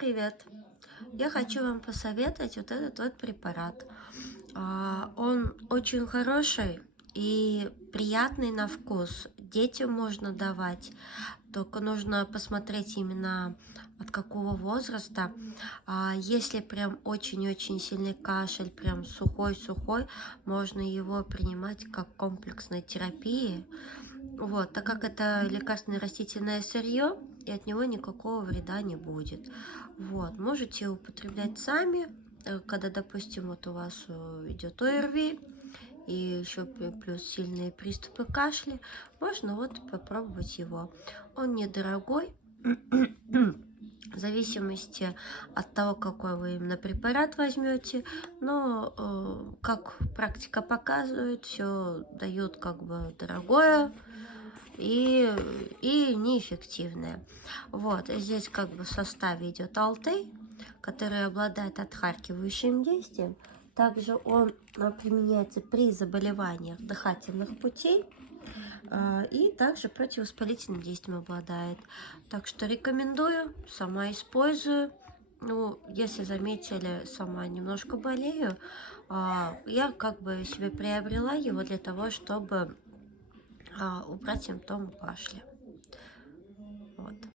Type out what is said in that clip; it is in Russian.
привет! Я хочу вам посоветовать вот этот вот препарат. Он очень хороший и приятный на вкус. Детям можно давать, только нужно посмотреть именно от какого возраста. Если прям очень-очень сильный кашель, прям сухой-сухой, можно его принимать как комплексной терапии. Вот, так как это лекарственное растительное сырье, и от него никакого вреда не будет. Вот, можете употреблять сами, когда, допустим, вот у вас идет ОРВИ, и еще плюс сильные приступы кашля, можно вот попробовать его. Он недорогой, в зависимости от того, какой вы именно препарат возьмете, но как практика показывает, все дают как бы дорогое и неэффективное. Вот, здесь как бы в составе идет алтей, который обладает отхаркивающим действием. Также он применяется при заболеваниях дыхательных путей и также противовоспалительным действием обладает. Так что рекомендую, сама использую. Ну, если заметили, сама немножко болею. Я как бы себе приобрела его для того, чтобы убрать симптомы кашля.